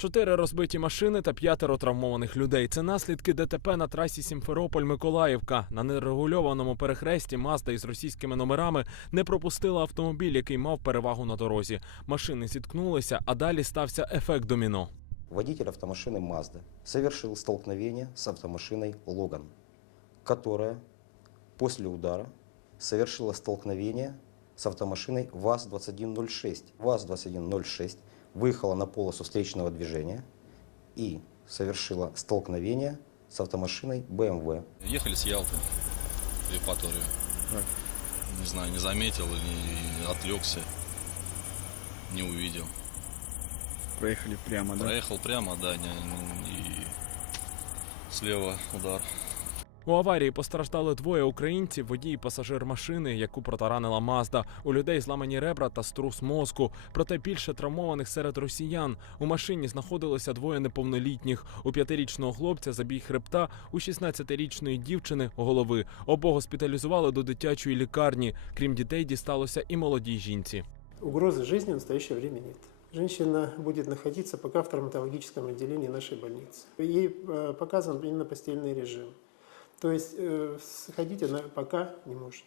Чотири розбиті машини та п'ятеро травмованих людей. Це наслідки ДТП на трасі Сімферополь-Миколаївка. На нерегульованому перехресті Мазда із російськими номерами не пропустила автомобіль, який мав перевагу на дорозі. Машини зіткнулися, а далі стався ефект доміно. Водитель автомашины Mazda совершил столкновение с автомашиной Логан, которая после удара совершила столкновение с автомашиной ВАЗ-2106. ВАЗ-2106 выехала на полосу встречного движения и совершила столкновение с автомашиной BMW. Ехали с Ялты в Евпаторию. Не знаю, не заметил или отвлекся, не увидел. Проехали прямо, да? Проехал прямо, да, не- и слева удар. У аварії постраждали двоє українців, водій і пасажир машини, яку протаранила Мазда. У людей зламані ребра та струс мозку. Проте більше травмованих серед росіян. У машині знаходилося двоє неповнолітніх. У п'ятирічного хлопця забій хребта, у 16-річної дівчини голови. Обох госпіталізували до дитячої лікарні. Крім дітей, дісталося і молодій жінці. Угрозы жизни в настоящее время нет. Женщина будет находиться пока в травматологическом отделении нашей больницы. Ей э, показан именно постельный режим. То есть э, сходить она пока не может.